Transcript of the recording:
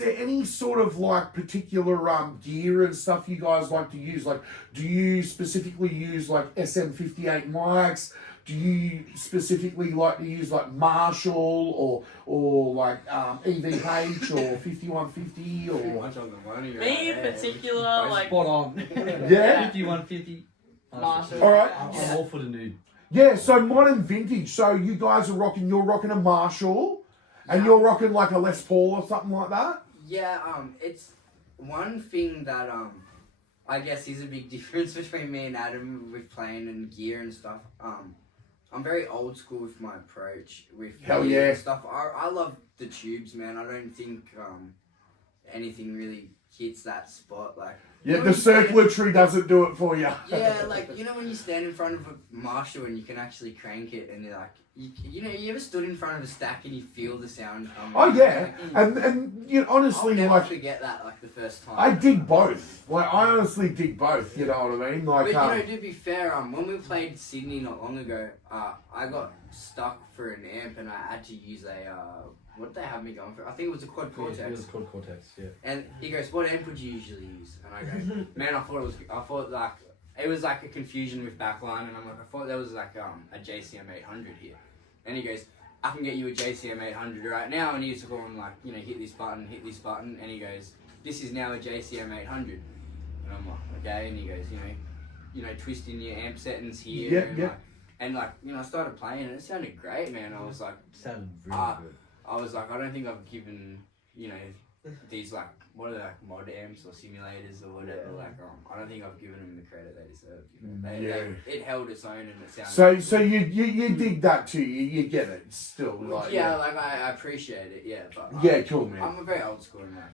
there any sort of like particular gear and stuff you guys like to use? Like, do you specifically use like SM58 mics? Do you specifically like to use like Marshall or like EVH or 5150 or? Me in particular, like spot on. Yeah. 5150. Marshall. All right. I'm all for the nude. Yeah. So modern vintage. So you guys are rocking. You're rocking a Marshall, and you're rocking like a Les Paul or something like that. Yeah, it's one thing that I guess is a big difference between me and Adam with playing and gear and stuff. I'm very old school with my approach with Hell gear yeah. and stuff. I love the tubes, man. I don't think anything really hits that spot. Like Yeah, you know the circulatory doesn't do it for you. yeah, like you know when you stand in front of a Marshall and you can actually crank it and you're like, you know, you ever stood in front of a stack and you feel the sound coming? Oh yeah, and you know, honestly, I'll never like forget that like the first time. I dig both. Like I honestly dig both. You know what I mean? Like, But you know, to be fair, when we played Sydney not long ago, I got stuck for an amp and I had to use a what did they have me going for? I think it was a Quad Cortex. It was Quad Cortex, yeah. And he goes, "What amp would you usually use?" And I go, "Man, I thought like it was like a confusion with backline," and I'm like, "I thought there was like a JCM 800 here." And he goes, "I can get you a JCM 800 right now," and he used to call him like, you know, hit this button, and he goes, "This is now a JCM 800," and I'm like, "Okay," and he goes, you know, twisting your amp settings here, and like, you know, I started playing and it sounded great, man. I was like, Sounded really good. I was like, I don't think I've given, you know, these like, what are they, like mod amps or simulators or whatever, like, I don't think I've given them the credit they deserve. You know? It held its own and it sounded so you dig that too. You get it still. Like, yeah, like I appreciate it, yeah. But yeah, cool, man. I'm a very old school in that.